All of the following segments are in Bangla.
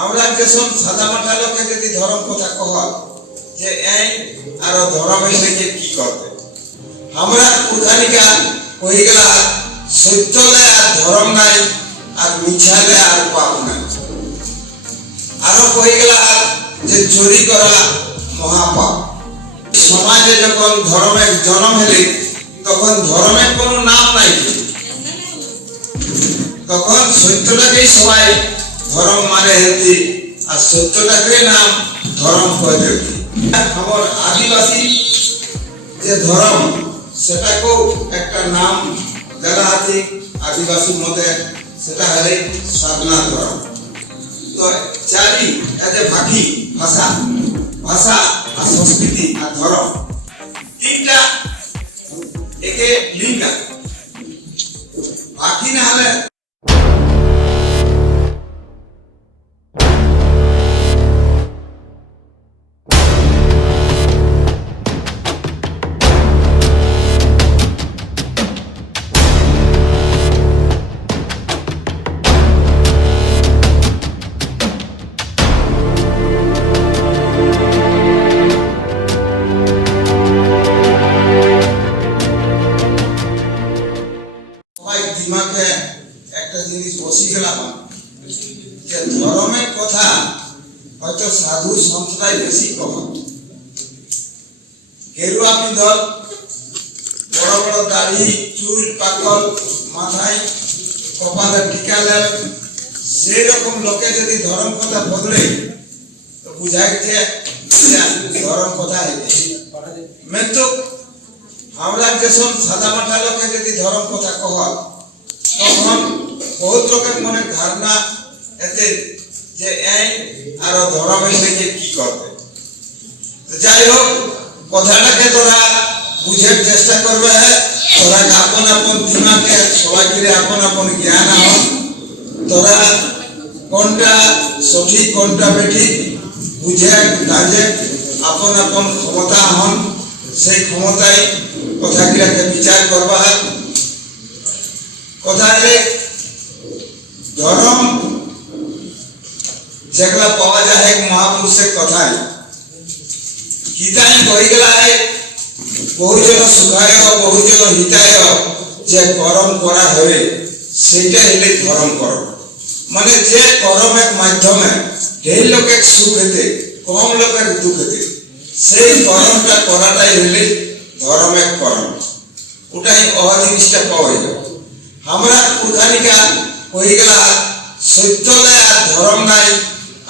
আমরা যেসব সাদামাটা লোকে যদি ধর্ম কথা কহ যে এই আর ধর্ম হইলে কি করতে আমরা পুরখানিকা কই গেলা সত্যলে আর ধর্ম নাই আর মিছালে আর পাপ নাই আরো কই গেলা যে চুরি করা মহাপাপ সমাজে যখন ধর্মের জন্ম হলে তখন ধর্মের কোনো নাম নাই তখন সত্যটাকেই সবাই ধর্ম মানে হেলতি আর সত্যটাকে নাম ধর্ম করে দেবে আমার আদিবাসী যে ধর্ম সেটাকেও একটা নাম দেওয়া আছে আদিবাসীর মধ্যে সেটা হলে সাধনা ধর্ম তো চারি এতে ভাষী ভাষা ভাষা আর সংস্কৃতি আর ধর্ম তিনটা একে লিঙ্ক আছে ভাষী না হলে দিমাগে একটা জিনিস বসে গেলাম যে ধর্মের কথা হয়তো সাধু সন্তরাই বেশি কম গেরুয়া পিন্ধল বড় বড় দাড়ি চুল পাকল মাথায় কপালে টিকা লেন সেই রকম লোকে যদি ধর্ম কথা বদলে তো বুঝায় যে ধর্ম কথা কিন্তু আমরা যেসব সাদামাটা লোকে যদি ধর্ম কথা কহ তখন বহুত লোকের মনে ধারণা এতে যে এই আর ধর্ম হইলে কি করবে যাই হোক কথাটাকে তোরা বুঝার চেষ্টা করবে তোরা আপন আপন দিমাগে সবাই মিলে আপন আপন জ্ঞান হন তোরা কোনটা সঠিক কোনটা বেঠিক বুঝে কাজে আপন আপন ক্ষমতা হন সেই ক্ষমতায় কথাগুলাকে বিচার করবা কথায় ধর্ম যেগুলা পাওয়া যায় এক মহাপুরুষের কথায় গীতায় কই গেলা বহুজন সুখায় বহুজন হিতায় যে কর্ম করা হবে সেটা হলে ধর্ম করম মানে যে কর্মের মাধ্যমে ঢের লোকের সুখ হতে কম লোকের দুঃখ হতে সেই কর্মটা করাটাই হলে ধর্মের কর্ম ওটাই জিনিসটা পাওয়া যাবে আমরা পুরখানিকা কই গেলা সত্যলে আর ধর্ম নাই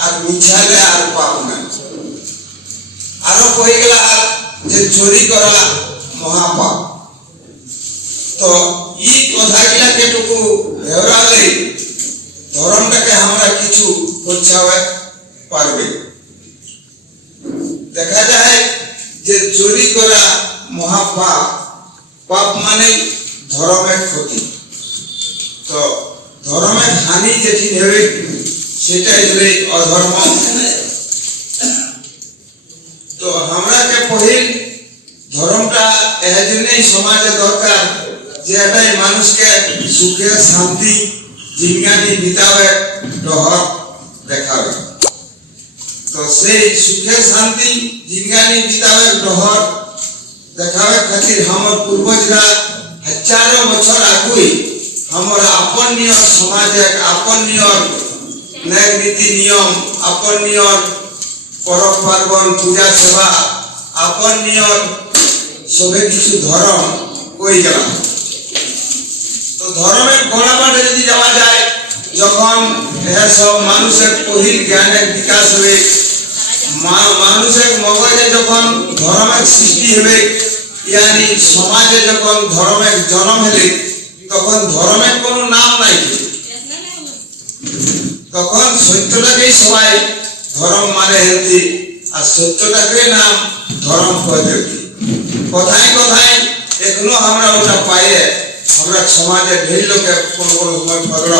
আর মিছালে আর পাপ নাই আরো কই গেলা যে চুরি করা মহাপাপ তো এই কথাগুলাকে টুকু ভেবরালে ধর্মটাকে আমরা কিছু বোঝাতে পারবে দেখা যায় যে চুরি করা মহাপাপ পাপ মানে ধর্মের ক্ষতি তো ধর্মের হানি যেটি হবে সেটাই হলে অধর্ম তো আমরাকে পহিল ধর্মটা এজন্যই সমাজে দরকার যে এটাই মানুষকে সুখে শান্তি জিজ্ঞানি বিতাবে ডহর দেখাবে তো সেই সুখে শান্তি জিজ্ঞানি বিতাবে ডহর দেখাবে খাতির আমার পূর্বজরা হাজারো বছর আগুই আমার আপনীয় সমাজে আপনীয় ন্যায় নীতি নিয়ম আপনীয় পরব পার্বণ পূজা সেবা আপনীয় সবে কিছু ধর্ম কই গেলাম তো ধর্মের গোড়াবাটে যদি যাওয়া যায় যখন সব মানুষের পহিল জ্ঞানের বিকাশ হবে মানুষের মগজে যখন ধর্মের সৃষ্টি হবে ইয়ানি সমাজে যখন ধর্মের জন্ম হলে তখন ধর্মের কোনো নাম নাই তখন সত্যটাকেই সবাই ধর্ম মানে হেলতি আর সত্যটাকে নাম ধর্ম করে দেবে কথায় কথায় এখনো আমরা ওটা পাইয়ে আমরা সমাজে ঢের লোকে কোনো কোনো সময় পদর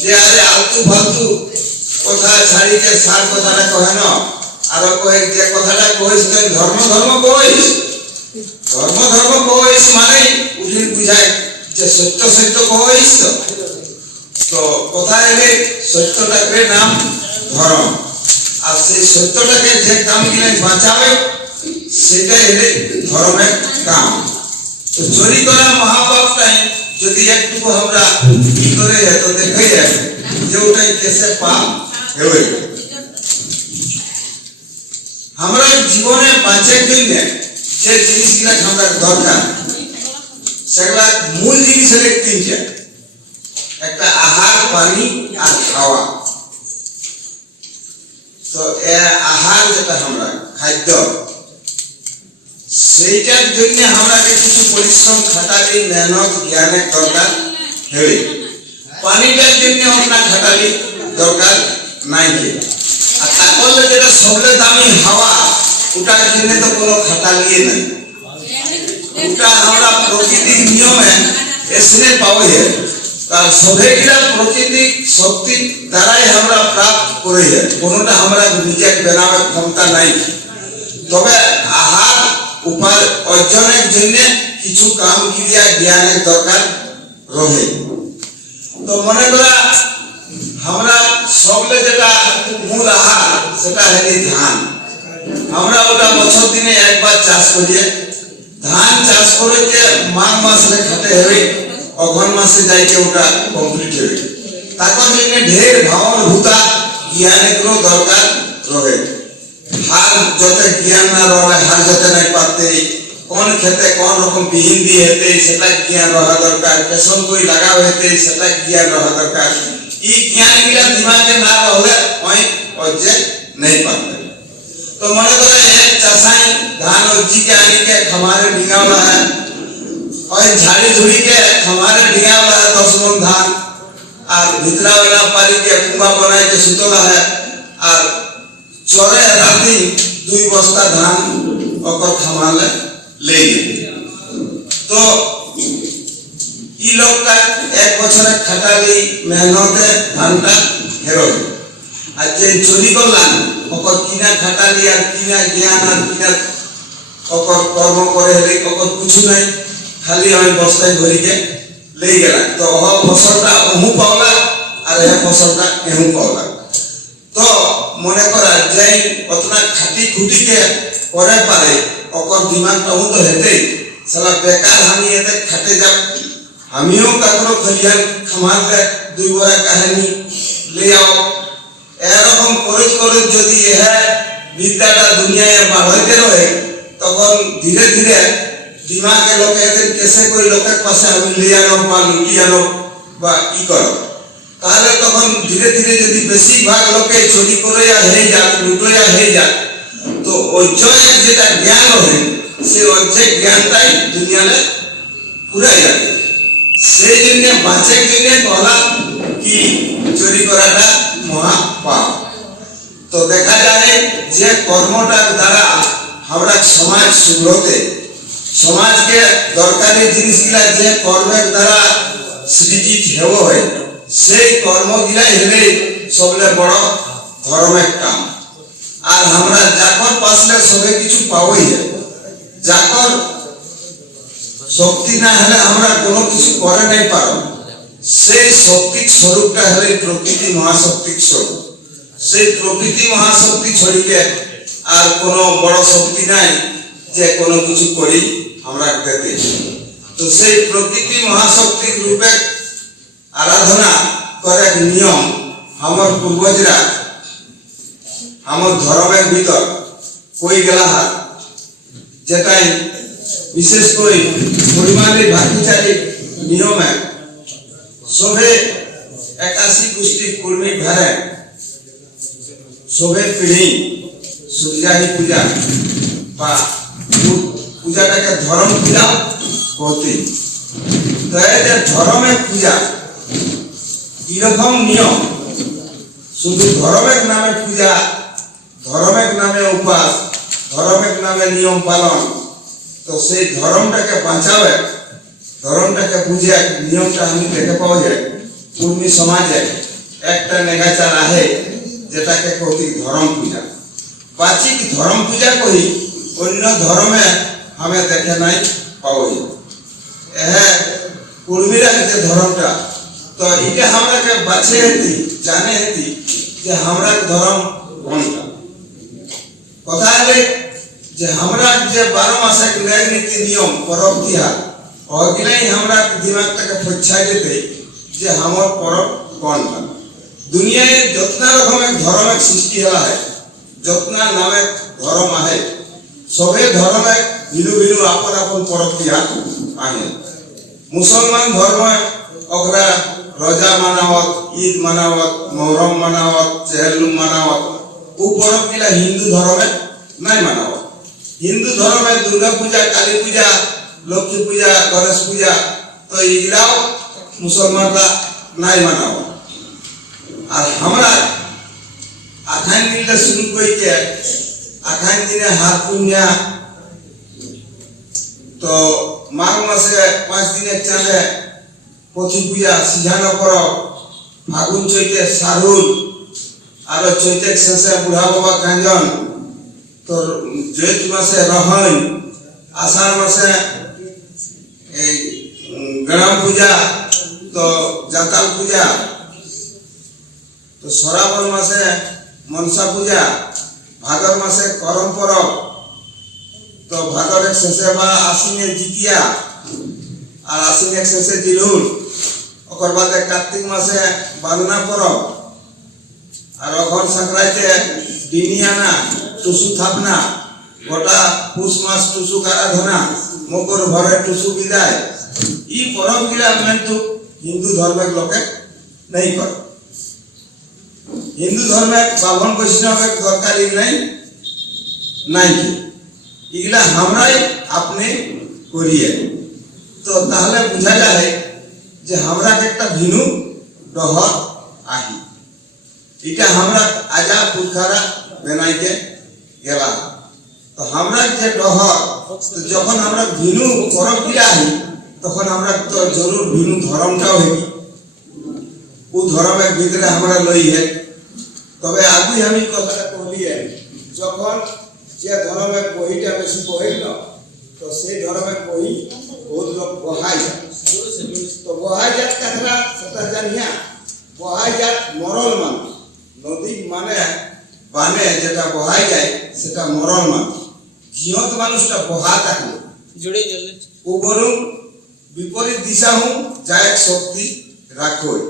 যে আরে আলতু ফালতু কথা ছাড়িকে সার কথাটা কহে না আরো কয়েক যে কথাটা কইস ধর্ম ধর্ম কইস ধর্ম ধর্ম কইস মানে উঠে বুঝায় যে সত্য সত্য কইস তো কথা এলে সত্যটাকে নাম ধর্ম আর সেই সত্যটাকে যে কাম গিলা বাঁচাবে সেটাই হলে ধর্মের কাম তো চুরি করা মহাপাপটাই যদি একটু আমরা কি করে তো দেখে যায় যে ওটাই কেসে পাপ হবে আমরা জীবনে বাঁচার জন্য যে জিনিসগুলা আমরা দরকার সেগুলা মূল জিনিস হলে তিনটা একটা আহার পানি আর খাওয়া তো আহার যেটা আমরা খাদ্য সেইটার জন্য আমরা কিছু পরিশ্রম খাটালি মেহনত জ্ঞানের দরকার হবে পানিটার জন্য আপনার খাটালি দরকার নাই আর তারপরে যেটা সবলে দামি হাওয়া ওটার জন্য তো কোনো খাটালি নাই ওটা আমরা প্রকৃতির নিয়মে এসে পাওয়া যায় আর সবেগুলা প্রাকৃতিক শক্তি দ্বারাই আমরা প্রাপ্ত করে যায় কোনোটা আমরা নিজের বানাবার ক্ষমতা নাই তবে আহার উপার অর্জনের জন্য কিছু কাম ক্রিয়া জ্ঞানের দরকার রহে তো মনে করা আমরা সবলে যেটা মূল আহার সেটা হলে ধান আমরা ওটা বছর দিনে একবার চাষ করি ধান চাষ করে যে মাঘ মাসে খাতে হবে অঘন মাসে যাইতে ওটা কমপ্লিট হবে তারপর জন্য ঢের ভাবন ভূতা জ্ঞানের দরকার রহে হার যত জ্ঞান না রহলে হার যত নাই পাতে কোন খেতে কোন রকম বিহীন দিয়ে হেতে সেটা জ্ঞান রহা দরকার কেসন কই লাগাও হেতে সেটা জ্ঞান রহা দরকার এই জ্ঞান গুলা দিমাগে না রহলে ওই অজে নাই পাতে তো মনে করে এক চাষাই ধান অজি के आने के हमारे डिगावला है और झाड़ी झुड़ी के हमारे डिगावला है 10 मन धान और भितरा वाला पारी के कुंभा बनाए के सुतोला है और चौरे राती 2 बस्ता धान ओकर खमाले ले तो ई लोग का एक बছর খাটালি মেহনতে ধানটা হেরো আর যে চুরি করলাম ওকর কিনা খাটালি আর কিনা জ্ঞান আর কিনা ওকর কর্ম করে হেলে ওকর কিছু নাই খালি আমি বস্তায় ভরিকে ले गया तो वह फसलटा ओहु पावला আর এই ফসলটা এহু পাওলা তো মনে করা যাই অতনা খাটি খুটিকে করে পারে ওকর দিমাগটা তো হেতে সালা বেকার আমি এতে খাটে যাব আমিও কাকরো খলিয়ান খামারতে 2 বড় কাহিনী ले आओ এরকম করে করে যদি এ বিদ্যাটা দুনিয়ায় বাড়াইতে রহে তখন ধীরে ধীরে দিমাগে লোকে এদের কেসে কই লোকের পাশে আমি লিয়ে আনো বা লুটি আনো বা কি করো তাহলে তখন ধীরে ধীরে যদি বেশিরভাগ লোকে চুরি করে হয়ে যায় লুটোয়া হয়ে যায় তো অর্জনের যেটা জ্ঞান হয় সেই অর্জের জ্ঞানটাই দুনিয়াতে পুরাই যাবে সেই জন্য বাঁচার জন্য বলা কি চুরি করাটা মহা পাপ তো দেখা যায় যে কর্মটার দ্বারা আমরা সমাজ সুগ্রতে সমাজকে দরকারি জিনিসগুলা যে কর্মের দ্বারা সৃজিত হেব হয় সেই কর্মগুলাই হলে সবলে বড় ধর্মের কাম আর আমরা যাকর পাশলে সবে কিছু পাওই যাকর শক্তি না হলে আমরা কোনো কিছু করে নাই পারো সেই শক্তির স্বরূপটা হলে প্রকৃতি মহাশক্তির স্বরূপ সেই প্রকৃতি মহাশক্তি ছড়িয়ে আর কোনো বড় শক্তি নাই যে কোনো কিছু করি আমরা দেখতে তো সেই প্রকৃতি মহাশক্তির রূপে আরাধনা করার নিয়ম আমার পূর্বজরা আমার ধর্মের ভিতর কই গেলা যেটাই বিশেষ করে পরিমাণের ভাতৃচারী নিয়মে সবে 81 গোষ্ঠী কর্মী ঘরে সবে পিঢ়ি সূর্যাহী পূজা বা পূজাটাকে ধর্ম পূজা করতে তো এই যে ধর্মের পূজা কিরকম নিয়ম শুধু ধর্মের নামে পূজা ধর্মের নামে উপাস ধর্মের নামে নিয়ম পালন তো সেই ধর্মটাকে বাঁচাবে ধর্মটাকে বুঝে নিয়মটা আমি দেখে পাওয়া যায় পূর্ণি সমাজে একটা নেগাচার আহে যেটাকে কই ধর্ম পূজা বাচিক ধর্ম পূজা কই অন্য ধর্মে আমি দেখে নাই পাওয়া যায় কুর্মীরা যে ধর্মটা তো এটা আমাকে বাঁচে হেতি জানে হেতি যে আমরা ধর্ম কোনটা কথা হলে যে আমরা যে 12 মাসে ন্যায় নীতি নিয়ম পরব তিহার ওগুলাই আমরা দিমাগটাকে ফচ্ছাই দিতে যে আমার পরব কোনটা দুনিয়ায় যতনা রকমের ধর্মের সৃষ্টি হলা হয় যতনা নামে ধর্ম আহে সবে ধর্মে ভিন্ন ভিন্ন আপন আপন পরব তিহার আহে মুসলমান ধর্ম ওগরা রোজা মানাওয়াত ঈদ মানাওয়াত মুহররম মানাওয়াত চেহলুম মানাওয়াত ও পরব গিলা হিন্দু ধর্মে নাই মানাওয়াত হিন্দু ধর্মে দুর্গা পূজা কালী পূজা লক্ষ্মী পূজা গণেশ পূজা তো এগুলাও মুসলমানরা নাই মানাওয়াত আর আমরা আখান দিনটা শুরু কইতে আখান দিনে হাত পুণ্যা তো মাঘ মাসে 5 দিনের চাঁদে পথি পূজা সিঝানো পরব ফাগুন চৈতে সারুল আর চৈতের শেষে বুড়া বাবা কাঞ্জন তো জ্যৈষ্ঠ মাসে রহন আষাঢ় মাসে এই গণম পূজা তো জাতাল পূজা তো শ্রাবণ মাসে মনসা পূজা ভাদর মাসে করম পরব তো ভাদরের শেষে বা আশ্বিনে জিতিয়া আর আশ্বিনের শেষে জিলুর ওকর বাদে কার্তিক মাসে বাদনা পরব আর অঘন সংক্রান্তিতে ডিনিয়ানা টুসু থাপনা গোটা পুষ মাস টুসু আরাধনা মকর ভরে টুসু বিদায় এই পরব গিলা কিন্তু হিন্দু ধর্মের লোকে নাই করে হিন্দু ধর্মের বাভন বৈষ্ণবের দরকারই নাই এগুলা আমরাই আপনি করিয়ে তো তাহলে বোঝা যায় যে আমরা একটা ভিন্ন ডহর আহি এটা আমরা আজা পুরখারা বেনাইতে গেলা তো আমরা যে ডহর যখন আমরা ভিন্ন পরব গিলা আহি তখন আমরা তো জরুর ভিন্ন ধর্মটাও হই ও ধর্মের ভিতরে আমরা লই হে তবে আগে আমি কথাটা কইলি যখন যে ধর্মের বইটা বেশি পড়িল তো সেই ধর্মের বই বহুত লোক বহাই তো বহাই যাত কথাটা সেটা জানিয়া বহাই যাত মরল মানুষ নদী মানে বানে যেটা বহাই যায় সেটা মরল মানুষ জিয়ত মানুষটা বহা থাকে জুড়ে জলে ও বরং বিপরীত দিশা হু যা এক শক্তি রাখোই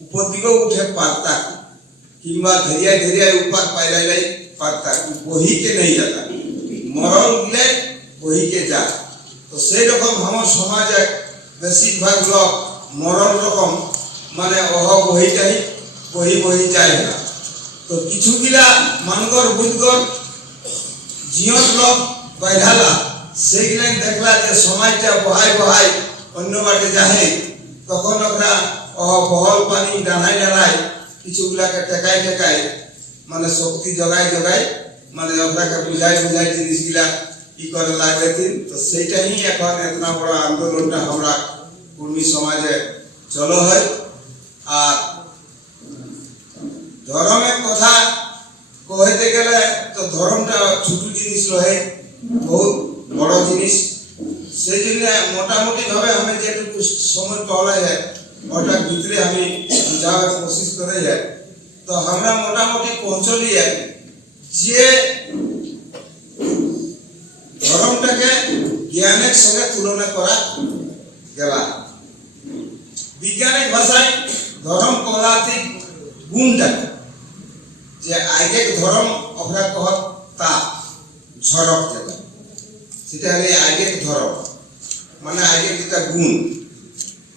উপর দিকেও উঠে পারতা কিংবা ধরিয়ায় ধরিয়ায় ऊपर पाइलाई पारता वही के नहीं जाता मरल गले वही के जा तो से रकम हमर समाजे बेसिरभाग लोग मरल रकम माने ओह वही जाई वही जाए ना तो किछु गिला मानगर बुझगर जियत लोग বাইধালা সেইগুলা দেখলা যে সময়টা বহাই অন্য বাটে যাহে তখন ওরা বহল পানি ডানায় ডানায় কিছুগুলাকে টেকাই মানে শক্তি জগাই মানে ওটাকে বুঝাই জিনিসগুলা কি করে লাগবে তো সেইটাই এখন এতনা বড় আন্দোলনটা আমরা কুর্মী সমাজে চলো হয় আর ধর্মের কথা কইতে গেলে তো ধর্মটা ছোট জিনিস রহে বহুত বড় জিনিস সেই জন্য মোটামুটি ভাবে আমি যেটুকু সময় পাওয়া যায় ওটার ভিতরে আমি বুঝাবার কোশিশ করে যায় তো আমরা মোটামুটি পৌঁছলিয়ে যে ধর্মটাকে জ্ঞানের সঙ্গে তুলনা করা গেলা বিজ্ঞানিক ভাষায় ধর্ম কলাতে গুণটা যে আগে ধর্ম আমরা কহ তা ঝড়ক যেটা সেটা হলে আগে ধর্ম মানে আগে যেটা গুণ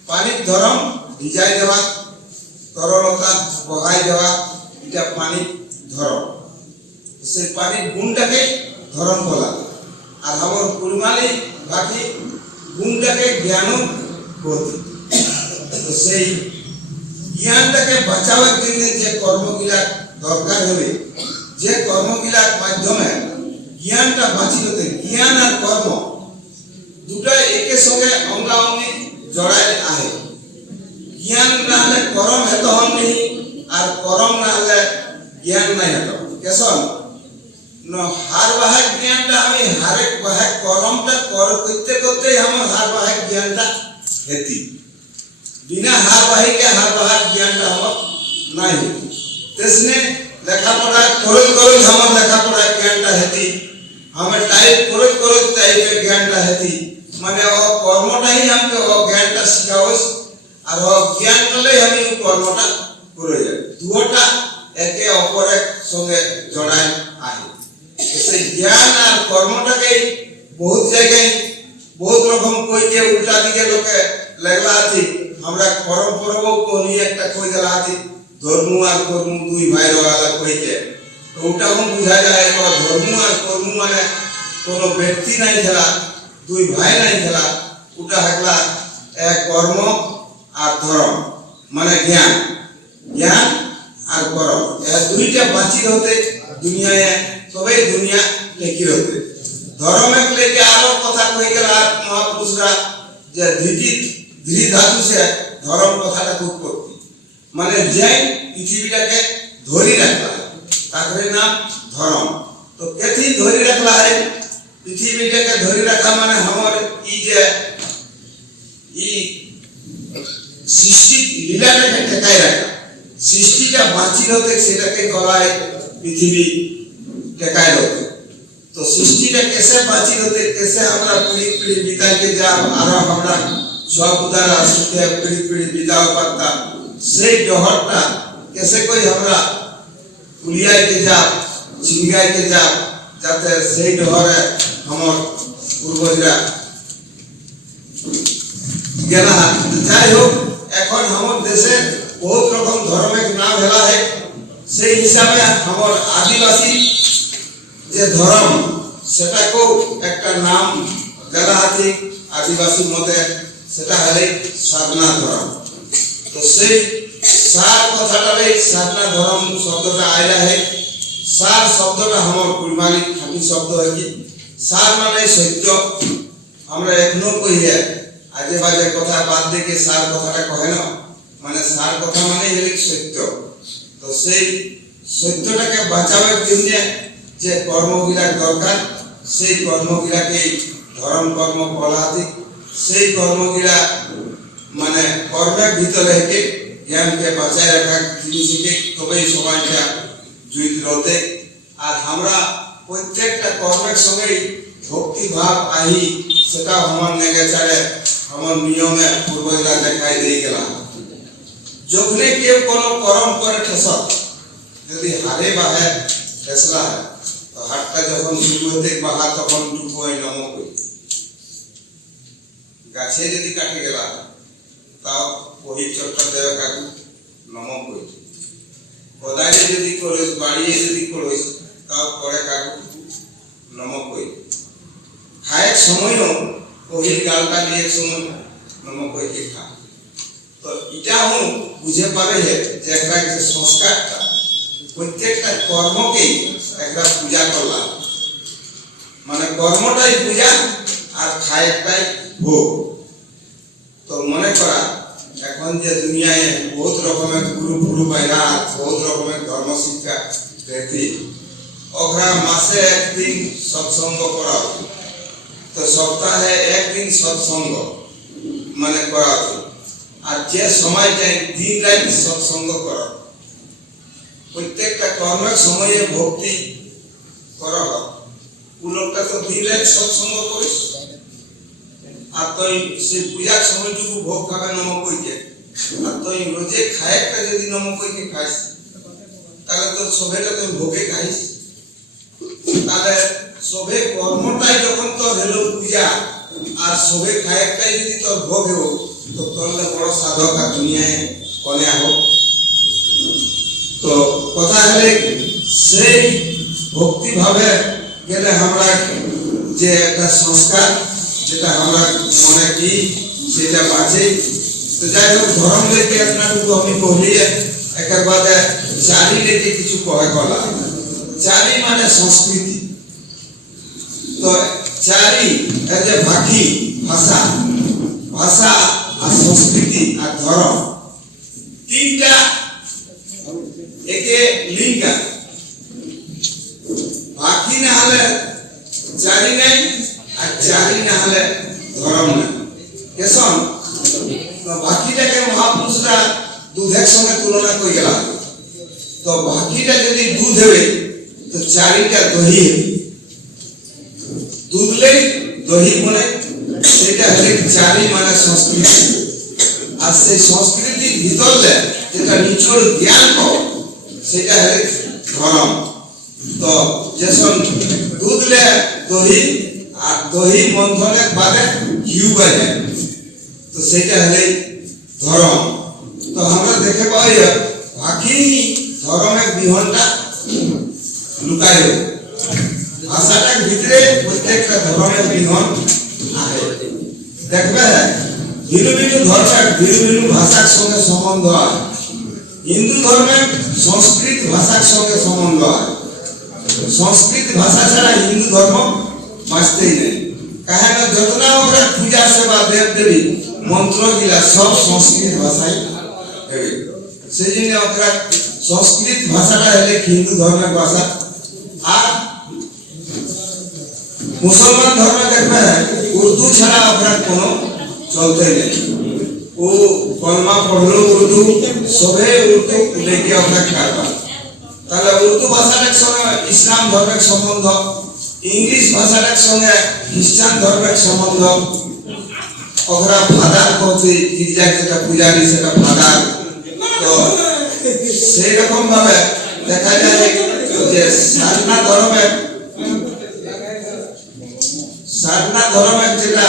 পানির ধর্ম ভিজাই দেওয়া তরলতা বগাই দেওয়া এটা পানির ধর্ম সেই পানির গুণটাকে ধর্ম বলা আর আমার কুরমালি বাকি গুণটাকে জ্ঞান গতি তো সেই জ্ঞানটাকে বাঁচাবার জন্য যে কর্মগুলা দরকার হবে যে কর্মগুলার মাধ্যমে জ্ঞানটা বাঁচি হতে জ্ঞান আর কর্ম দুটা একের সঙ্গে অঙ্গাঅঙ্গি জড়ায় আহে জ্ঞান না হলে করম হেত হন নেই আর করম না হলে জ্ঞান নাই হেত কেসন ন হার বাহাক জ্ঞানটা আমি হারেক বাহাক করমটা করতে করতে আমার হার বাহাক জ্ঞানটা হেতি বিনা হার বাহিকে হার বাহাক জ্ঞানটা আমার নাই তেসনে লেখাপড়া করে করে আমার লেখাপড়া জ্ঞানটা হেতি আমার টাইপ করে করে টাইপের জ্ঞানটা হেতি মানে ও কর্মটাই আমাকে ও জ্ঞানটা শিখাওস আর ও জ্ঞান করলে আমি কর্মটা করে যাই দুটা একে অপরের সঙ্গে জড়ায় আহে সেই জ্ঞান আর কর্মটাকে বহুত জায়গায় বহুত রকম কইকে উল্টা দিকে লোকে লাগলা আছে আমরা কর্ম করব কোনি একটা কই গেলা আছে ধর্ম আর কর্ম দুই ভাই রওয়ালা কইকে তো ওটা हम বুঝা যায় তো ধর্ম আর কর্ম মানে কোন ব্যক্তি নাই খেলা দুই ভাই নাই খেলা ওটা হকলা এক কর্ম আর ধর্ম মানে জ্ঞান জ্ঞান আর কর্ম এই দুইটা বাঁচি হতে দুনিয়ায় তবে দুনিয়া টেকি হতে ধর্মের লেগে আরো কথা কই গেল আর মহাপুরুষরা যে ধৃতি ধাতু সে ধর্ম কথাটা উৎপত্তি মানে যে পৃথিবীটাকে ধরি রাখলা তার নাম ধর্ম তো কেথি ধরি রাখলা है পৃথিবীটাকে ধরি রাখা মানে हमर ই যে ই সৃষ্টি লীলাটাকে ঠেকাই রাখা সৃষ্টিটা বাঁচি হতে সেটাকে গলায় পৃথিবী ঠেকাই রাখে तो सृष्टि ने कैसे बाची होते कैसे हमरा पीढ़ी पीढ़ी बिता के जा आरो हमरा सब उदार सुते पीढ़ी पीढ़ी बिताओ पड़ता से डहरटा कैसे कोई हमरा पुलियाई के जा चिंगाई के जा जाते से डहरे हमर पूर्वजरा गेला যাই হোক এখন हमर देशे बहुत रकम धर्मेर नाम हेला है से हिसाबे हमर आदिवासी যে ধর্ম সেটাকেও একটা নাম দেওয়া আছে আদিবাসী মতে সেটা হলে সাধনা ধর্ম তো সেই সার কথাটারে সাধনা ধর্ম শব্দটা আইলা है সার শব্দটা আমার পরিমাণিক খাঁটি শব্দ है कि সার মানে সত্য আমরা এখনো কইয়া আজে বাজে কথা বাদ দিয়ে সার কথাটা কহে না মানে সার কথা মানে হলে সত্য তো সেই সত্যটাকে বাঁচাবার জন্য যে কর্মগুলা দরকার সেই কর্মগুলাকে ধর্ম কর্ম বলা আছে সেই কর্মগুলা মানে কর্মের ভিতরে থেকে জ্ঞানকে বাঁচায় রাখা জিনিসকে তবেই সমাজটা জুড়ে রতে আর আমরা প্রত্যেকটা কর্মের সঙ্গে ভক্তি ভাব আহি সেটা আমার নেগেচারে আমার নিয়মে পূর্বজরা দেখাই দিয়ে গেলাম যখন কেউ কোনো কর্ম করে ঠেসক যদি হারে বাহে ফেসলা হয় तो हाटटा যখন শুরু হতে বাহা তখন টুকুই নম কই গাছে যদি কাটে গেলা তাও ওই চট্টা দেওয়া কাকু নম কই কোদালে যদি করস বাড়িয়ে যদি করস তাও পড়ে কাকু নম কই খায় সময়ও ওই গালটা দিয়ে সময় নম কই কে খা তো এটা হু বুঝে পারে যে একটা যে সংস্কারটা প্রত্যেকটা কর্মকে একটা পূজা করলাম মানে কর্মটাই পূজা আর খায়টাই ভোগ তো মনে করা এখন যে দুনিয়ায় বহুত রকমের গুরু গুরু বাইরা বহুত রকমের ধর্ম শিক্ষা দেতি ওরা মাসে একদিন সৎসঙ্গ করা তো সপ্তাহে একদিন সৎসঙ্গ মানে করা আর যে সময়টা দিন রাত সৎসঙ্গ করা প্রত্যেকটা কর্মের সময়ে ভক্তি করা হয় লোকটা তো দিলে সৎসঙ্গ করিস আর তুই সেই পূজার সময়টুকু ভোগ খাবে নম কইকে আর তুই রোজে খায়টা যদি নম কইকে খাইস তাহলে তো সবেটা তুই ভোগে খাইস তাহলে সবে কর্মটাই যখন তোর হলো পূজা আর সবে খায়টাই যদি তোর ভোগ হো তো তোর বড় সাধক আর দুনিয়ায় কনে হোক তো কথা হলে সেই ভক্তি ভাবে গেলে আমরা যে একটা সংস্কার যেটা আমরা মনে কি সেটা বাঁচে তো যাই হোক ধর্ম লেগে আপনাটুকু আমি কহলি একের বাদে জারি লেগে কিছু কয় কলা জারি মানে সংস্কৃতি তো জারি এর যে বাকি ভাষা ভাষা আর সংস্কৃতি আর ধর্ম তিনটা একে লিঙ্ক বাকি না হলে জারি নাই আর জারি না হলে ধর্ম নাই কেসন বাকিটাকে মহাপুরুষরা দুধের সঙ্গে তুলনা করে গেল তো বাকিটা যদি দুধ হবে তো চারিটা দহি দুধ লেই দহি বনে সেটা হলে চারি মানে সংস্কৃতি আর সেই সংস্কৃতির ভিতরে যেটা নিচর জ্ঞান পাও সেটা হলে ধর্ম তো যেসব দুধ লে দহি আর দহি মন্থনের বাদে ঘিউ বাজে তো সেটা হলে ধর্ম তো আমরা দেখে পাই বাকি ধর্মের বিহনটা লুকায় ভাষাটার ভিতরে প্রত্যেকটা ধর্মের বিহন আছে দেখবে ভিন্ন ভিন্ন ধর্মের ভিন্ন ভিন্ন ভাষার সঙ্গে সম্বন্ধ আছে হিন্দু ধর্মের সংস্কৃত ভাষার সঙ্গে সম্বন্ধ আছে সংস্কৃত ভাষা ছাড়া হিন্দু ধর্ম বাঁচতেই নেই কারণ যতনা আমরা পূজা সেবা দেব দেবী মন্ত্র গিলা সব সংস্কৃত ভাষায় হবে সেই জন্য ওরা সংস্কৃত ভাষাটা হলে হিন্দু ধর্মের ভাষা আর মুসলমান ধর্মে দেখবে উর্দু ছাড়া ওরা কোনো চলতে নেই ও কলমা পড়লো উর্দু সবে উর্দু লেগে ওরা কাটবা তাহলে উর্দু ভাষাটার সঙ্গে ইসলাম ধর্মের সম্বন্ধ ইংলিশ ভাষাটার সঙ্গে খ্রিস্টান ধর্মের সম্বন্ধ ওরা ফাদার করছে গির্জা যেটা পূজারি সেটা ফাদার তো সেই রকম ভাবে দেখা যায় যে সারনা ধর্মের যেটা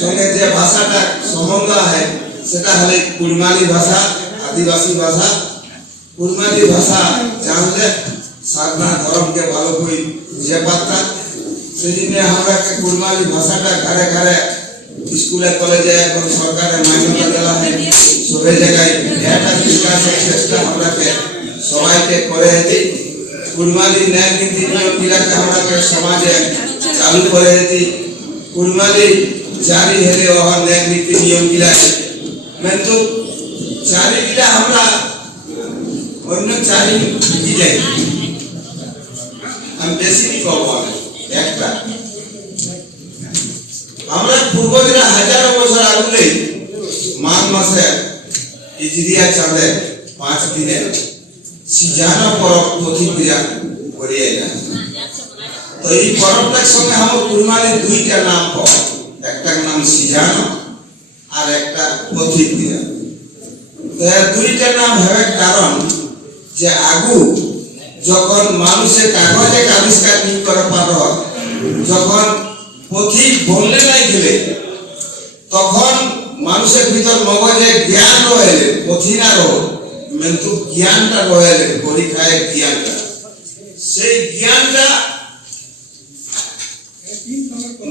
সঙ্গে যে ভাষাটা সম্বন্ধ আছে সেটা হলে কুড়মালি ভাষা আদিবাসী ভাষা কুড়মালি ভাষা জানলে সারনা ধর্মকে ভালো করে বুঝে পারতাম সেই জন্য আমরা কুড়মালি ভাষাটা ঘরে ঘরে স্কুলে কলেজে এখন সরকারের মান্যতা দেওয়া হয় সবে জায়গায় এটা বিকাশের চেষ্টা আমরাকে সবাইকে করে যেতে কুড়মালি ন্যায় নীতি নিয়মগুলাকে আমরাকে সমাজে চালু করে যেতে কুড়মালি জারি হলে ওর ন্যায় নীতি নিয়মগুলা কিন্তু চারিগুলা আমরা অন্য চারি গিলাই আমি বেশি কম একটা আমরা পূর্বজরা হাজারো বছর আগে মাঘ মাসে ইজরিয়া চাঁদে 5 দিনে সিজানো পরব পথি পূজা করিয়ে যায় তো এই পরবটার সঙ্গে আমার কুরমানের দুইটা নাম পাওয়া একটা নাম সিজানো আর একটা পথি পূজা তো এর দুইটা নাম হবে কারণ যে আগু যখন মানুষের কাগজে আবিষ্কার নি করে পারো যখন পথিক বললে নাই গেলে তখন মানুষের ভিতর মগজে জ্ঞান রয়েছে পথি না রো কিন্তু জ্ঞানটা রয়েছে পরীক্ষায় জ্ঞানটা সেই জ্ঞানটা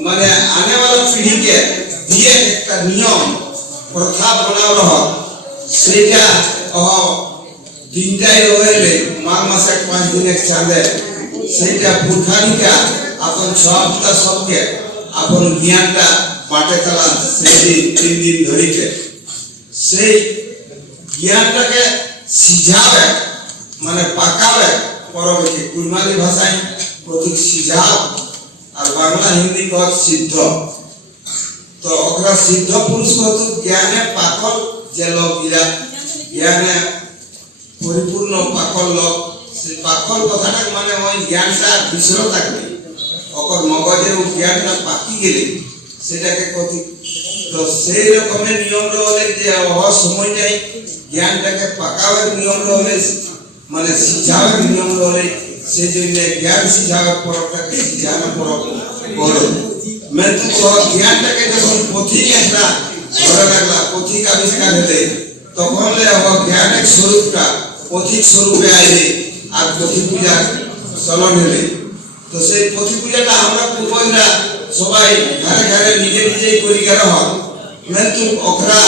মানে আনেওয়ালা পিঢ়িকে দিয়ে একটা নিয়ম প্রথা বনাও রহ সেটা দিনটাই রয়েছে মাঘ মাসে 5 দিনের চাঁদে সেটা পুরখানিকা আপন সবটা সবকে আপন জ্ঞানটা বাটে তালা সেই 3 দিন ধরিতে সেই জ্ঞানটাকে সিঝাবে মানে পাকাবে পরবর্তী কুরমানি ভাষায় প্রতীক সিঝাও আর বাংলা হিন্দি কত সিদ্ধ তো ওরা সিদ্ধ পুরুষ কত জ্ঞানে পাকল যে লোক গিলা জ্ঞানে পরিপূর্ণ পাকল লোক সেই পাকল কথাটা মানে ওই জ্ঞানটা বিসর থাকবে ওর মগজে ও জ্ঞানটা পাকি গেলে সেটাকে কতি তো সেই রকমের নিয়ম রহলে যে সময় যাই জ্ঞানটাকে পাকাবার নিয়ম রহলে মানে সিঝাবার নিয়ম রহলে সেই জন্য জ্ঞান সিঝাবার পরবটাকে সিঝানো পরব বলো কিন্তু জ্ঞানটাকে যখন পথিক একটা ধরে রাখলা পথিক আবিষ্কার হলে তখন জ্ঞানের স্বরূপটা পথিক স্বরূপে আইলে আর পথি পূজার চলন হলে তো সেই পথি পূজাটা আমরা পূর্বজরা সবাই ঘরে ঘরে নিজে নিজেই করি গেল হয় কিন্তু ওখরা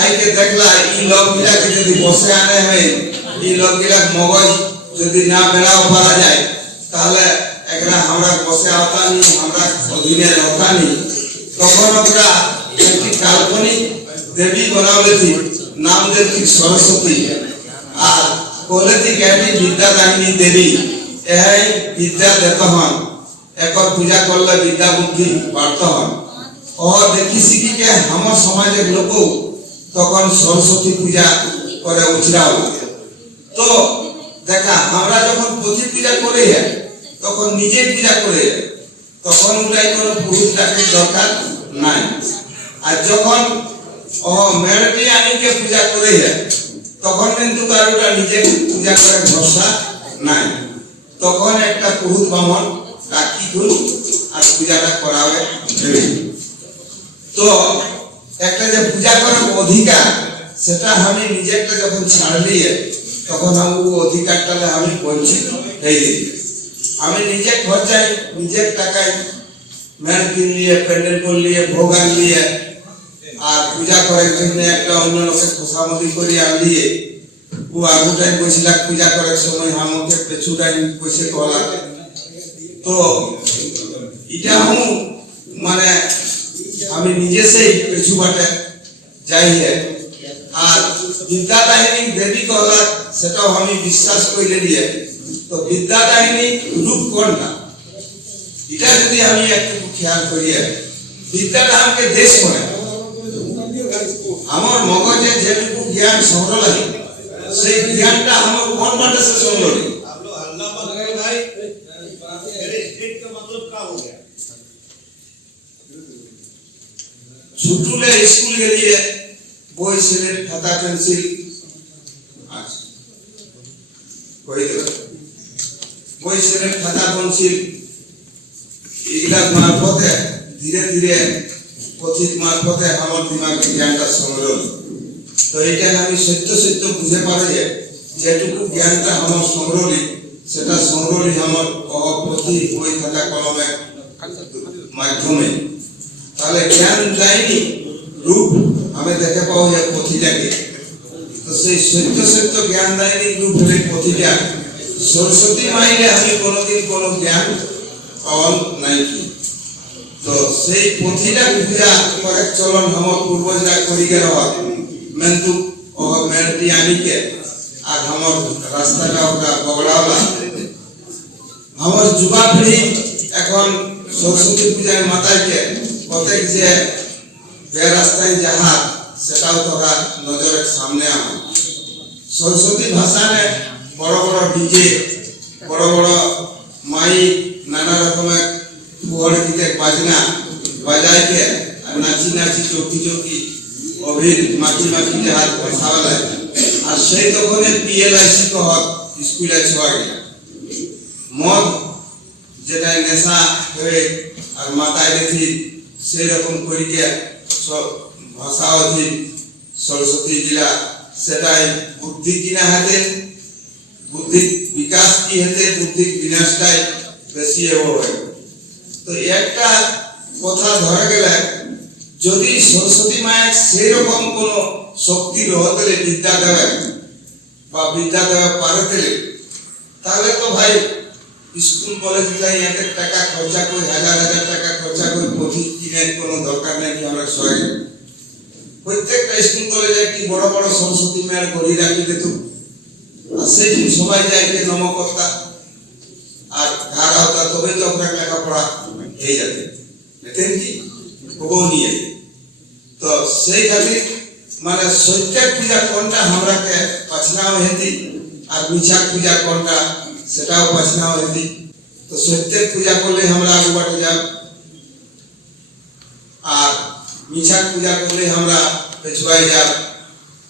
আইকে দেখলা এই লোকগুলাকে যদি বসে আনে হয় এই লোকগুলার মগজ যদি না বেড়াও পারা যায় তাহলে একরা আমরা বসে আওতানি আমরা অধীনে রতানি তখন ওরা একটি কাল্পনিক দেবী বনাবলেছি নাম দেবী সরস্বতী আর বলেছি কেটি বিদ্যাদায়িনী দেবী এই বিদ্যা দেত হন একর পূজা করলে বিদ্যা বুদ্ধি বাড়ত হন ও দেখি শিখিকে আমার সমাজের লোক তখন সরস্বতী পূজা করে উচড়াও। তো দেখা আমরা যখন পথি পূজা করে তখন নিজে পূজা করে তখন ওটাই কোনো পুরুষ ডাকের দরকার নাই। আর যখন মেরটি আনিকে পূজা করে তখন কিন্তু কারোটা নিজে পূজা করে ভরসা নাই, তখন একটা পুরুষ বামন ডাকি গুল আর পূজাটা করাবে। তো একটা যে পূজা করার অধিকার সেটা আমি নিজেরটা যখন ছাড়লি তখন আমি অধিকারটা আমি বঞ্চিত হয়ে গেছি। আমি নিজে খরচায় নিজের টাকায় মেড় কিনলিয়ে, প্যান্ডেল করলিয়ে, ভোগ আনলিয়ে আর পূজা করার জন্য একটা অন্য লোকের খোসামতি করে আনলিয়ে ও আগুটাই বসিলাক পূজা করার সময় আমাকে পেছুটাই বসে কলা। তো এটা মানে আমি নিজে সেই পেছু বাটে যাই আর বিদ্যা দাহিনী দেবী কলা সেটাও আমি বিশ্বাস করে দিয়ে। তো বিদ্যা দাহিনী রূপ কোনটা এটা যদি আমি একটু খেয়াল করি, বিদ্যাটা আমাকে দেশ মনে আমার মগজে যেটুকু জ্ঞান সংগ্রহ লাগে সেই জ্ঞানটা আমার কোন বাটে से সংগ্রহ লাগে। ছুটুলে স্কুল গেলিয়ে বই সিলেট খাতা পেন্সিল আছে কই দিল বই সিলেট খাতা পেন্সিল এগুলা মারফতে ধীরে ধীরে কথিত মারফতে আমার দিমাগে জ্ঞানটা সংগ্রহ। তো এটা আমি সত্য সত্য বুঝে পারি যেটুকু জ্ঞানটা আমার সংগ্রহ সেটা সংগ্রহ আমার প্রতি বই খাতা কলমের মাধ্যমে। তাহলে জ্ঞান যায়নি রূপ আমি দেখে পাও যে পথিটাকে। তো সেই সত্য সত্য জ্ঞান দেয়নি রূপ হলে পথিটা সরস্বতী মাইলে আমি কোনোদিন কোনো জ্ঞান পাওয়াল নাই। তো সেই পথিটা পূজা করে চলন আমার পূর্বজরা করি গেল মেন্তু মেরটি আনিকে আর আমার রাস্তাটা ওটা বগড়াওলা। আমার যুবা পিঢ়ি এখন সরস্বতী পূজায় মাতাইকে প্রত্যেক যে রাস্তায় যাহা সেটাও তোরা নজরের সামনে আনো। সরস্বতী ভাষানে বড় বড় ডিজে, বড় বড় মাইক, নানা রকমের ফুয়ার গীতে বাজনা বাজাইকে আর নাচি নাচি চৌকি চৌকি অভির মাটি মাটি হাত ভাষাওয়ালা। আর সেই তখন PLIC কহক স্কুলে ছোয়া গেল মদ যেটা নেশা হয়ে আর মাথায় রেখি সেই রকম করিকে সব ভাষা অধীন সরস্বতী জেলা সেটাই বুদ্ধি কিনা হাতে বুদ্ধি বিকাশ কি হতে বুদ্ধি বিনাশটাই বেশি হয়। তো একটা কথা ধরা গেলে যদি সরস্বতী মায়ের সেই রকম কোন শক্তি রহতে বিদ্যা দেবে বা বিদ্যা দেওয়া পারে তাহলে তো ভাই স্কুল কলেজ গুলাই এত টাকা খরচা করে হাজার হাজার টাকা খরচা করে পুঁথি কিনে কোনো দরকার নেই কি আমরা সবাই প্রত্যেকটা স্কুল কলেজে কি বড় বড় সরস্বতী মেয়ের গড়ি রাখি দিত আর সেই সবাই যায় যে নমকর্তা আর ঘর আওতা তবে তো আপনার লেখাপড়া হয়ে যাবে এতেন কি খবর নিয়ে। তো সেই খাतिर মানে সত্যের পূজা কোনটা আমরাকে বাছনাও হেতি আর মিছাক পূজা কোনটা সেটাও বাছনাও হেতি। তো সত্যের পূজা করলে আমরা আগে বাটে যাব আর মিছাক পূজা করলে আমরা পেছুয়াই যাব।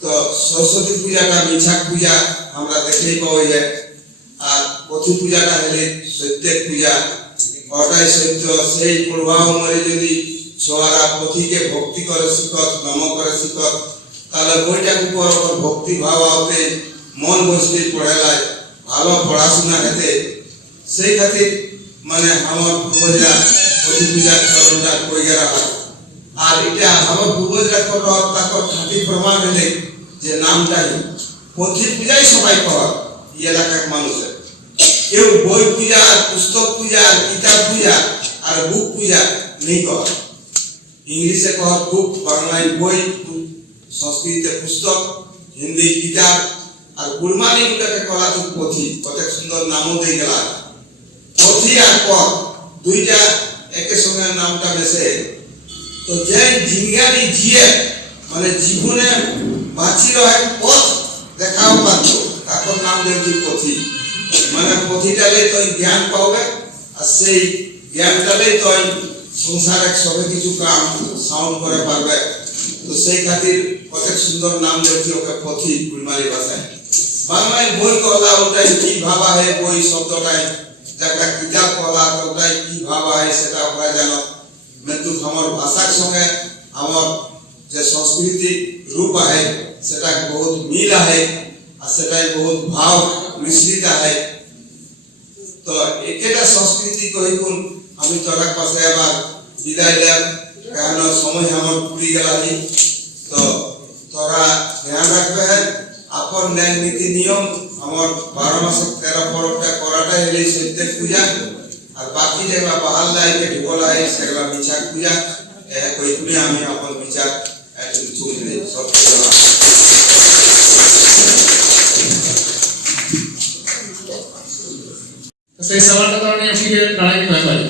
তো সরস্বতী পূজাটা মিছাক পূজা আমরা দেখেই পাওয়া যায় আর পথি পূজাটা হলে সত্যের পূজা ওটাই সত্য। সেই প্রভাব মরে যদি ছোয়ারা পথিকে ভক্তি করে শিখত নম করে শিখত তাহলে বইটার উপর ভক্তি ভাব আওতে মন বসতে পড়ালায় ভালো পড়াশোনা হেতে সেই খাतिर মানে আমার পূর্বজরা পথি পূজার চলনটা করে গেরা হয়। আর এটা আমার পূর্বজরা কত তাকর খাঁটি প্রমাণ হলে যে নামটাই পথি পূজাই সবাই কর এই এলাকার মানুষের। কেউ বই পূজা পুস্তক পূজা কিতাব পূজা আর বুক পূজা নেই কর। ইংলিশে কহ বুক, বাংলায় বই, সংস্কৃতে পুস্তক, হিন্দি কিতাব আর কুরবানি গুলাকে করা তো পথি। কত সুন্দর নামও দিয়ে গেল পথি আর পথ দুইটা একের সঙ্গে নামটা মেশে। তো যে জিঙ্গারি জিয়ে মানে জীবনে বাঁচি রহে পথ দেখাও পারতো তারপর নাম দেউছি পথি মানে পথিটালে তুই জ্ঞান পাবে আর সেই জ্ঞানটালে তুই সংসারে সবে কিছু কাম সাউন্ড করে পারবে তো সেই খাতির কত সুন্দর নাম দেউছি ওকে পথি কুলমারি ভাষায় বাংলায় বই কলা ওটাই কি ভাবা হয় বই শব্দটাই যারা কিতাব কলা ওটাই কি ভাবা হয় সেটা ওরা জানো কিন্তু আমার ভাষার সঙ্গে আমার যে সাংস্কৃতিক রূপ है সেটা বহুত মিল है আর সেটাই বহুত ভাব মিশ্রিত है তো একেটা সংস্কৃতি কইকুন আমি তোরা কাছে আবার বিদায় দেব কারণ সময় আমার পুরি গেলানি তো তোরা ধ্যান রাখবে আপন ন্যায় নীতি নিয়ম আমার 12 মাসে 13 পরবটা করাটা এলেই সত্যের পূজা আর বাকি যেগুলা বাহাল লাইকে ঢোলা है সেগুলা মিছা পূজা কইকুনি আমি আপন বিচার চুল নেই সব সেই সবারটা তো আমি আজকে লড়াই হয়ে পারি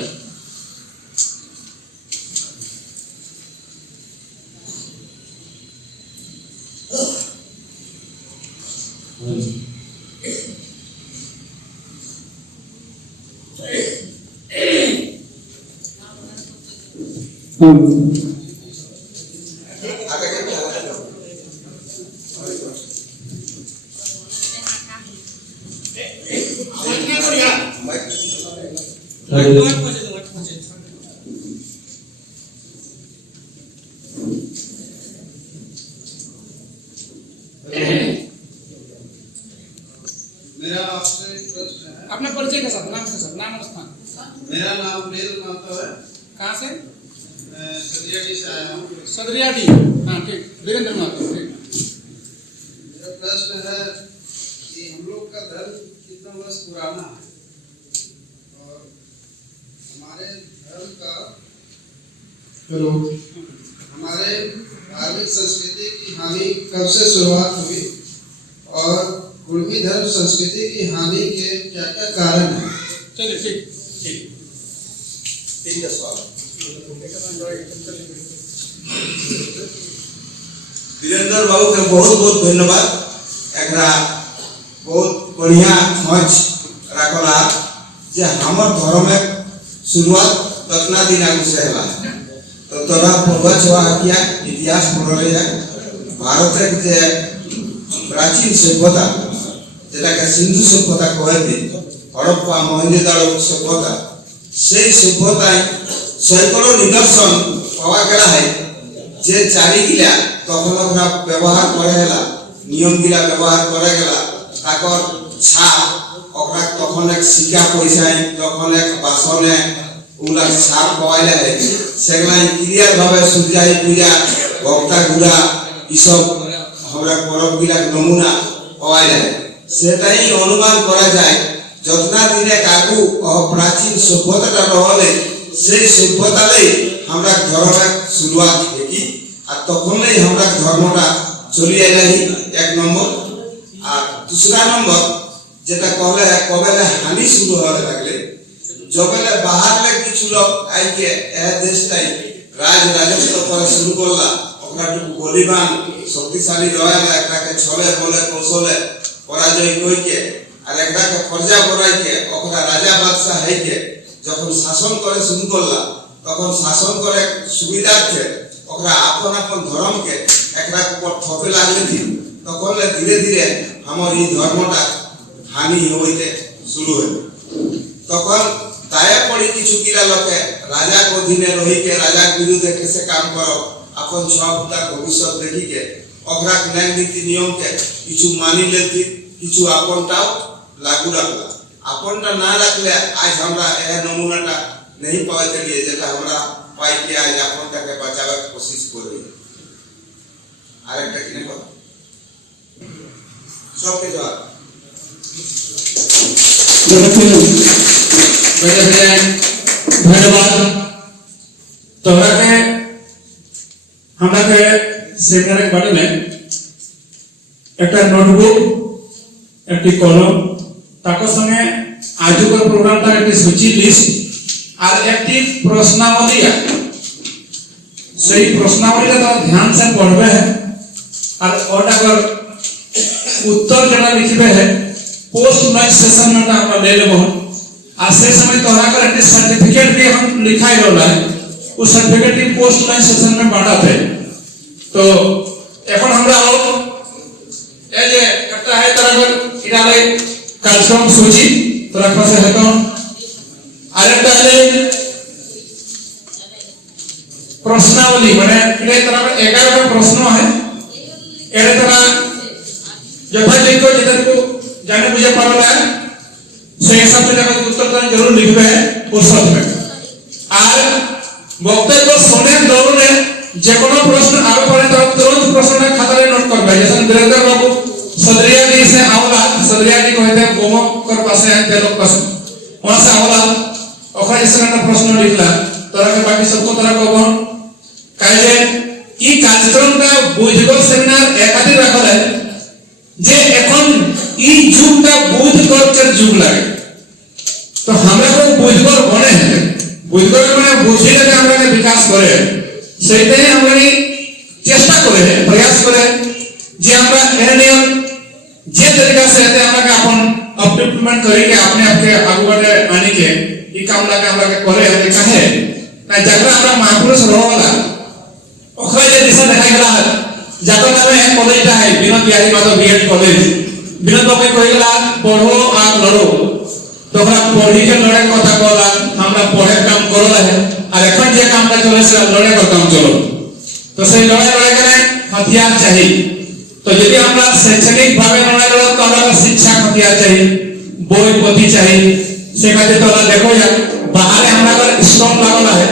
আগে কে मेरा आपसे एक प्रश्न है। अपना परिचय के साथ नाम और स्थान। मेरा नाम वीरेंद्र महतो है। कहाँ से? मैं सदियाडी से आया हूँ। सदरियाडी। हाँ ठीक, वीरेंद्र महतो ठीक। मेरा प्रश्न है कि हम लोग का धर्म कितना वर्ष पुराना है और हमारे धर्म का हेलो हमारे धार्मिक संस्कृति की हानि कब से शुरुआत हुई और कुर्मी धर्म संस्कृति की हानि के क्या क्या कारण है? चलिए ठीक ठीक ঠিক আছে वीरेंद्र बाबू के बहुत बहुत धन्यवाद एकरा बहुत बढ़िया समझ रखला जे हमर धर्म में शुरुआत कतना दिन आगु से हला तो तोरा पूर्वज हुआ किया इतिहास पढ़ले है भारत के प्राचीन सभ्यता যেটাকে সিন্ধু সভ্যতা কইতে হড়প্পা মহেঞ্জোদারো সভ্যতা সেই সভ্যতায় সৈকড় নিদর্শন পাওয়া গেলা হয় যে চারিগিলা তখন ওরা ব্যবহার করে গেলা নিয়মগিলা ব্যবহার করে গেলা তাকর ছা ওরা তখন এক শিকা পয়সায় তখন এক বাসনে ওগুলা ছাপ পাওয়াইলে হয় সেগুলা ক্লিয়ার ভাবে সূর্যায় পূজা ভক্তা ঘুরা এসব আমরা পরবগিলা নমুনা পাওয়াইলে সেটাই অনুমান করা যায় যতনা দিনে কাকু প্রাচীন সভ্যতাটা রহলে সেই সভ্যতালেই আমরা ধর্মের শুরুয়াত দেখি আর তখনই আমরা ধর্মটা চলি আইলাহি এক নম্বর আর দুসরা নম্বর যেটা কবে কবেলে হানি শুরু হতে লাগলে যবেলে বাহারলে কিছু লোক আইকে এ দেশটাই রাজত্ব করে শুরু করলা ওখানটুকু বলিবান শক্তিশালী রয়েলা একটাকে ছলে বলে কৌশলে পরাজয় কইকে আর একটাকে ফরজা বড়াইকে ওখানে রাজা বাদশাহ হইকে যখন শাসন করে শুরু করলা তখন শাসন করে সুবিধার্থে ওখানে আপন আপন ধর্মকে একটা উপর থপে লাগলে তখন ধীরে ধীরে আমার এই ধর্মটা হানি হইতে শুরু হইল তখন দায়ে পড়ি কিছু কিরা লোকে রাজার অধীনে রহিকে রাজার বিরুদ্ধে কেসে কাম করো আপন সবটা ভবিষ্যৎ দেখিকে অগ্রাক ন্যায় নীতি নিয়মকে কিছু মানি লেতি কিছু আপনটাও লাগু রাখলা আপনটা না রাখলে আজ আমরা এই নমুনাটা नहीं पाते लिए যেটা আমরা পাই কি আজ আপনটাকে বাঁচাবার কোশিশ করি আরেকটা কি নেব সবকে জবাব ধন্যবাদ তোরাকে हमराके सेमिनारे बाटले একটা নোটবুক একটি কলম তার সঙ্গে আজকের প্রোগ্রামটার একটি সূচি লিস্ট আর একটি প্রশ্নাবলী সেই প্রশ্নাবলীটা তো ধ্যান से पढ़बे है और ओटा कर उत्तर जरा लिखबे है पोस्ट मैच सेशन में আমরা ले लेबो আর সেই সময় तोहरा कर एक सर्टिफिकेट भी हम लिखाई रहला है उस सर्टिफिकेट की पोस्ट मैच सेशन में बांटाते तो এখন আমরা এই যে একটা है तरह ইরালে কার্যক্রম সূচি তোরা পাশে হতো আরেকটা হলে प्रश्नावली माने इधर तरह 11 प्रश्न है एरे तरह जब जिनको जिधर को जाने मुझे पढ़ना है से हिसाब से जब उत्तर देना जरूर लिखबे है उस वक्त में और वक्तव्य सुने जरूर है जे कोनो प्रश्न आगे पड़े तो तुरंत प्रश्न खाता रे नोट करबे जैसे वीरेंद्र बाबू सदरिया जी से आवला सदरिया जी कहते गोमो कर पास है ते लोग पास वहां से आवला ओखरा जैसे ना प्रश्न लिखला तरह के बाकी सबको तरह को কাজে কি কার্যক্রমটা বুঝগর সেমিনার একাধিক রাখা হয় যে এখন এই যুগটা বুঝগরের যুগ লাগে তো আমরা কো বুঝগর বনে বুঝগর মানে বুঝিলে যে আমরা বিকাশ করে সেইটাই আমরা চেষ্টা করে প্রয়াস করে যে আমরা এর যে তরিকা से रहते আমরা अपन अपडेटमेंट करके अपने आप के आगू बढ़े आने के ई काम लगे हमरा के करे है काहे ना जकरा हमरा महापुरुष रहला ओखरा जे दिशा देखा गेला है जाकर नामे कॉलेजटा है विनोद बिहारी माधव बीएड कॉलेज विनोद बाबू कह गेला पढ़ो और लड़ो तो ओखरा पढ़ी के लड़े কথা कहला हमरा पढ़े काम करला है और এখন যে কামটা চলে সে লড়ে का काम चलो तो সেই লড়ে के हथियार चाहिए तो यदि हमरा शैक्षणिक भावे लड़े तो हमरा शिक्षा हथियार चाहिए বই পুঁথি चाहिए সেখানে তো देखो यार बाहर हमरा स्टॉल लागला है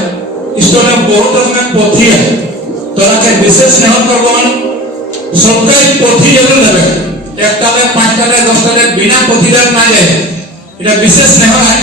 स्टॉल में बहुत रकम पुँथी है तोरा के विशेष नहीं करबन सबके पुँथी जरूर लेबे एकटा में 5टा में 10टा में बिना पुँथीदार ना जाए এটা विशेष नहीं है